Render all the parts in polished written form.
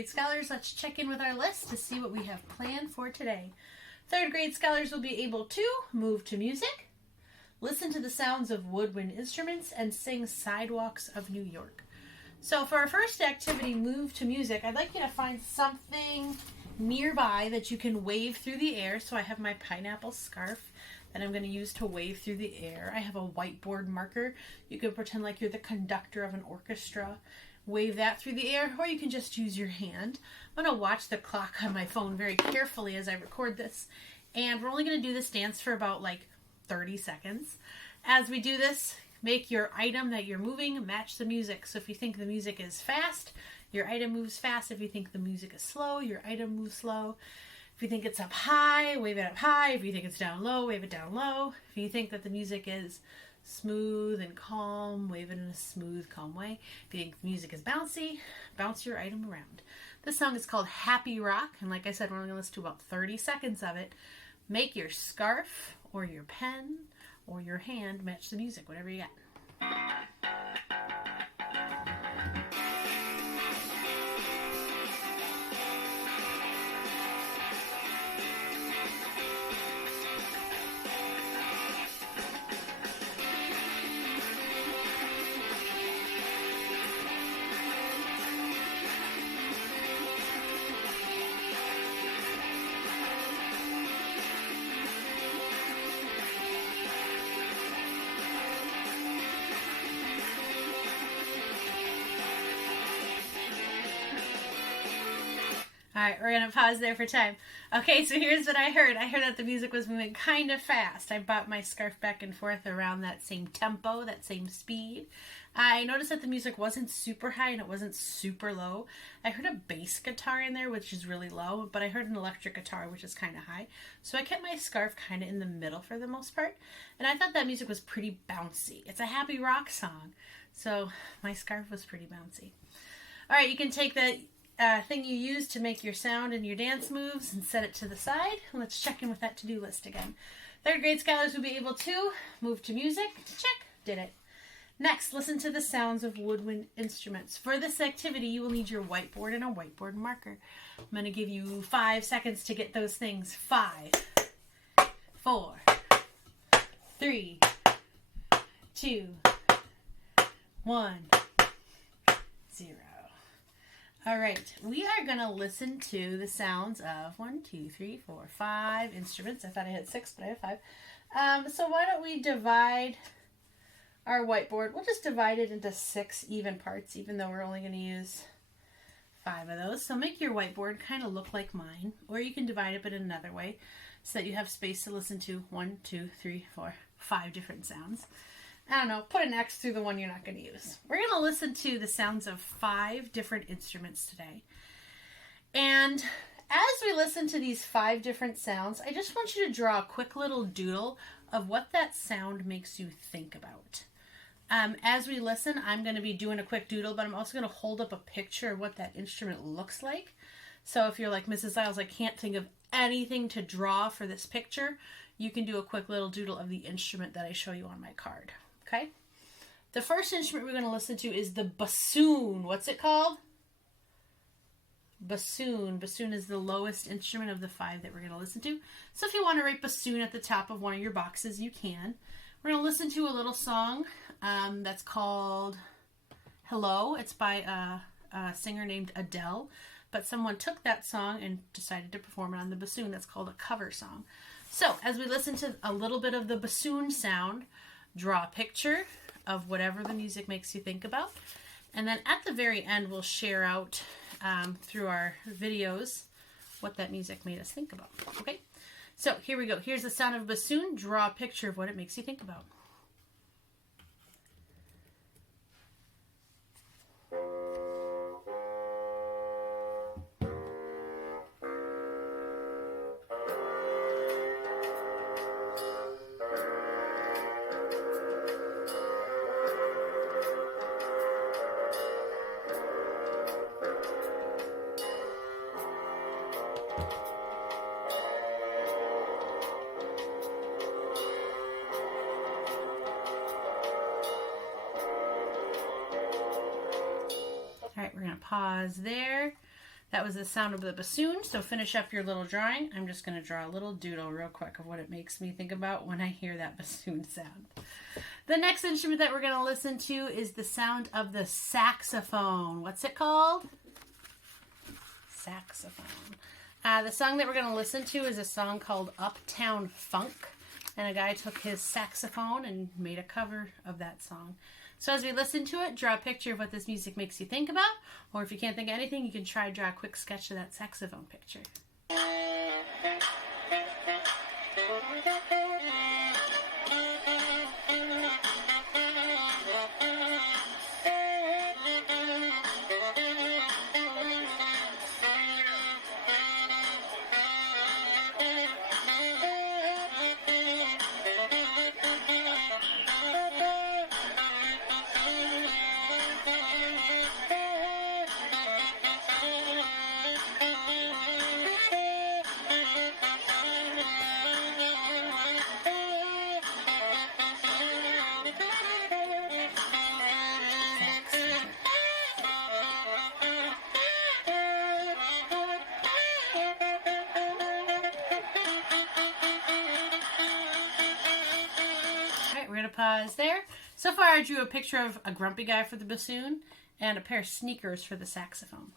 grade scholars, let's check in with our list to see what we have planned for today. Third grade scholars will be able to move to music, listen to the sounds of woodwind instruments, and sing Sidewalks of New York. So for our first activity, move to music, I'd like you to find something nearby that you can wave through the air. So I have my pineapple scarf that I'm going to use to wave through the air. I have a whiteboard marker. You can pretend like you're the conductor of an orchestra. Wave that through the air, or you can just use your hand. I'm going to watch the clock on my phone very carefully as I record this. And we're only going to do this dance for about 30 seconds. As we do this, make your item that you're moving match the music. So if you think the music is fast, your item moves fast. If you think the music is slow, your item moves slow. If you think it's up high, wave it up high. If you think it's down low, wave it down low. If you think that the music is smooth and calm, wave it in a smooth, calm way. If you think the music is bouncy, bounce your item around. This song is called Happy Rock, and like I said, we're only going to listen to about 30 seconds of it. Make your scarf or your pen or your hand match the music, whatever you got. Alright, we're going to pause there for time. Okay, so here's what I heard. I heard that the music was moving kind of fast. I brought my scarf back and forth around that same tempo, that same speed. I noticed that the music wasn't super high and it wasn't super low. I heard a bass guitar in there, which is really low, but I heard an electric guitar, which is kind of high. So I kept my scarf kind of in the middle for the most part. And I thought that music was pretty bouncy. It's a happy rock song. So my scarf was pretty bouncy. Alright, you can take the thing you use to make your sound and your dance moves and set it to the side. Let's check in with that to-do list again. Third grade scholars will be able to move to music. Check. Did it. Next, listen to the sounds of woodwind instruments. For this activity, you will need your whiteboard and a whiteboard marker. I'm going to give you 5 seconds to get those things. 5, 4, 3, 2, 1, 0. All right, we are going to listen to the sounds of 1, 2, 3, 4, 5 instruments. I thought I had 6, but I have 5. So why don't we divide our whiteboard? We'll just divide it into 6 even parts, even though we're only going to use 5 of those. So make your whiteboard kind of look like mine, or you can divide it but in another way so that you have space to listen to 1, 2, 3, 4, 5 different sounds. I don't know, put an X through the one you're not going to use. We're going to listen to the sounds of 5 different instruments today. And as we listen to these 5 different sounds, I just want you to draw a quick little doodle of what that sound makes you think about. As we listen, I'm going to be doing a quick doodle, but I'm also going to hold up a picture of what that instrument looks like. So if you're like Mrs. Isles, I can't think of anything to draw for this picture, you can do a quick little doodle of the instrument that I show you on my card. Okay? The first instrument we're going to listen to is the bassoon. What's it called? Bassoon. Bassoon is the lowest instrument of the 5 that we're going to listen to. So if you want to write bassoon at the top of one of your boxes, you can. We're going to listen to a little song that's called Hello. It's by a singer named Adele, but someone took that song and decided to perform it on the bassoon. That's called a cover song. So as we listen to a little bit of the bassoon sound, draw a picture of whatever the music makes you think about. And then at the very end, we'll share out through our videos what that music made us think about. Okay? So here we go. Here's the sound of bassoon. Draw a picture of what it makes you think about. All right, we're going to pause there. That was the sound of the bassoon. So finish up your little drawing. I'm just going to draw a little doodle real quick of what it makes me think about when I hear that bassoon sound. The next instrument that we're going to listen to is the sound of the saxophone. What's it called? Saxophone. The song that we're going to listen to is a song called Uptown Funk. And a guy took his saxophone and made a cover of that song. So as we listen to it, draw a picture of what this music makes you think about. Or if you can't think of anything, you can try to draw a quick sketch of that saxophone picture. We're going to pause there. So far I drew a picture of a grumpy guy for the bassoon and a pair of sneakers for the saxophone.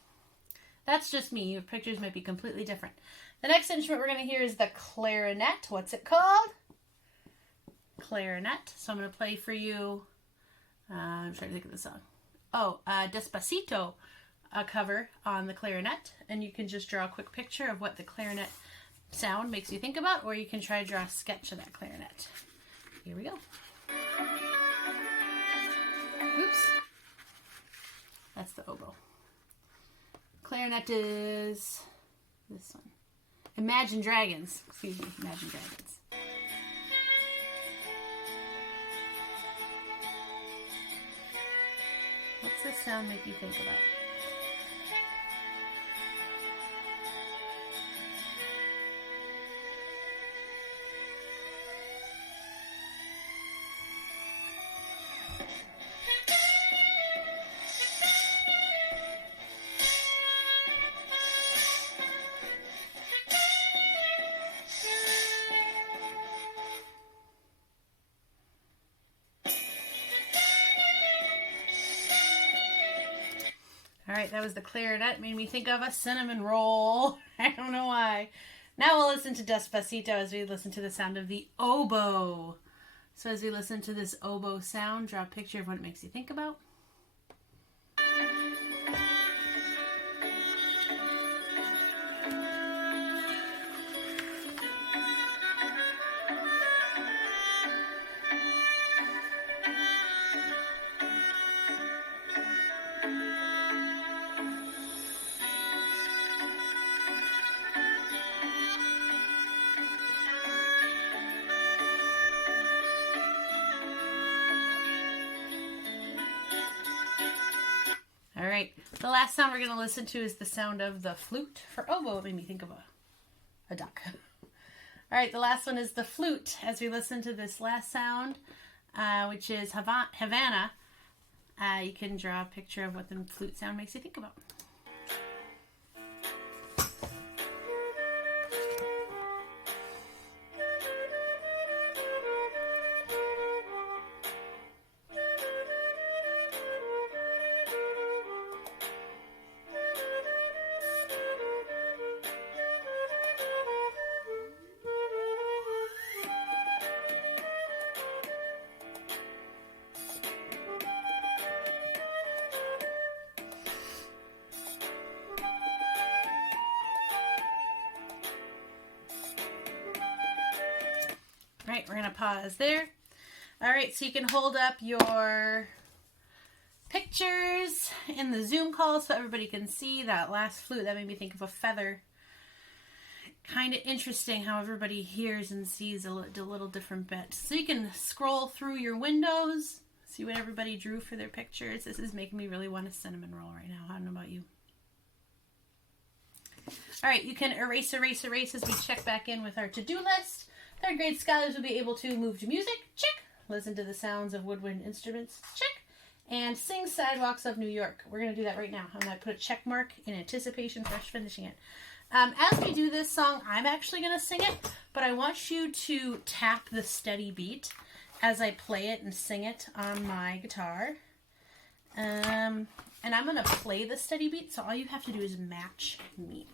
That's just me. Your pictures might be completely different. The next instrument we're going to hear is the clarinet. What's it called? Clarinet. So I'm going to play for you. I'm trying to think of the song. Despacito, a cover on the clarinet. And you can just draw a quick picture of what the clarinet sound makes you think about, or you can try to draw a sketch of that clarinet. Here we go. Oops. That's the oboe. Clarinet is this one. Imagine Dragons. Excuse me, Imagine Dragons. What's this sound make you think about? All right, that was the clarinet. Made me think of a cinnamon roll. I don't know why. Now we'll listen to Despacito as we listen to the sound of the oboe. So as we listen to this oboe sound, draw a picture of what it makes you think about. All right, the last sound we're going to listen to is the sound of the flute. For oboe, it made me think of a duck. All right, the last one is the flute. As we listen to this last sound, which is Havana, you can draw a picture of what the flute sound makes you think about. All right, we're going to pause there. All right, so you can hold up your pictures in the Zoom call so everybody can see that last flute. That made me think of a feather. Kind of interesting how everybody hears and sees a little different bit. So you can scroll through your windows, see what everybody drew for their pictures. This is making me really want a cinnamon roll right now. I don't know about you. All right, you can erase as we check back in with our to-do list. Third grade scholars will be able to move to music, check. Listen to the sounds of woodwind instruments, check. and sing Sidewalks of New York. We're going to do that right now. I'm going to put a check mark in anticipation for us finishing it. As we do this song, I'm actually going to sing it, but I want you to tap the steady beat as I play it and sing it on my guitar. And I'm going to play the steady beat, so all you have to do is match me.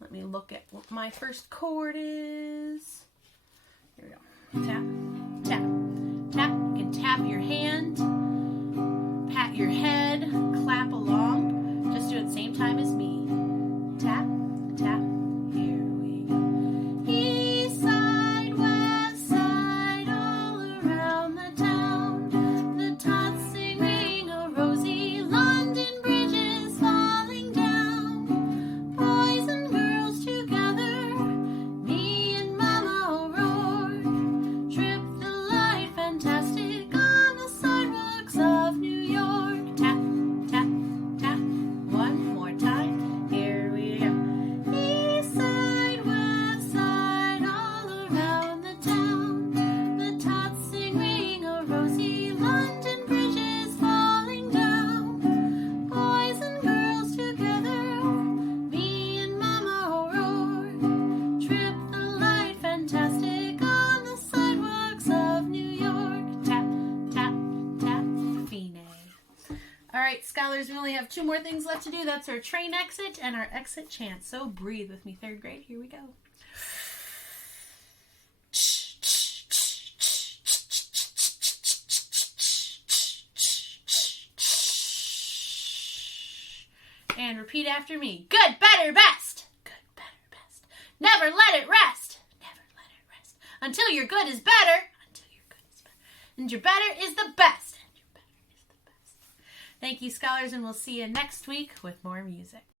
Let me look at what my first chord is. Here we go. Tap, tap, tap. You can tap your hand, pat your head, clap along. Just do it same time as me. Tap, tap. Here we go. East side, west side, all around the town. The tots sing ring a rosy, London bridges falling down. Boys and girls together, me and Mama O'Rourke, trip the light fantastic on the sidewalks of New York. Tap, tap, tap, one more time. Here we go. East side, west side, all around the town. The tots sing ring a rosy, London bridges falling down. Boys and girls together, me and Mama O'Rourke, trip the light fantastic on the sidewalks of New York. Tap, tap, tap, Fine. All right, scholars, we only have 2 more things left to do. That's our train exit and our exit chant. So breathe with me, 3rd grade. Here we go. And repeat after me. Good, better, best. Good, better, best. Never let it rest. Never let it rest. Until your good is better. Until your good is better. And your better is the best. And your better is the best. Thank you, scholars, and we'll see you next week with more music.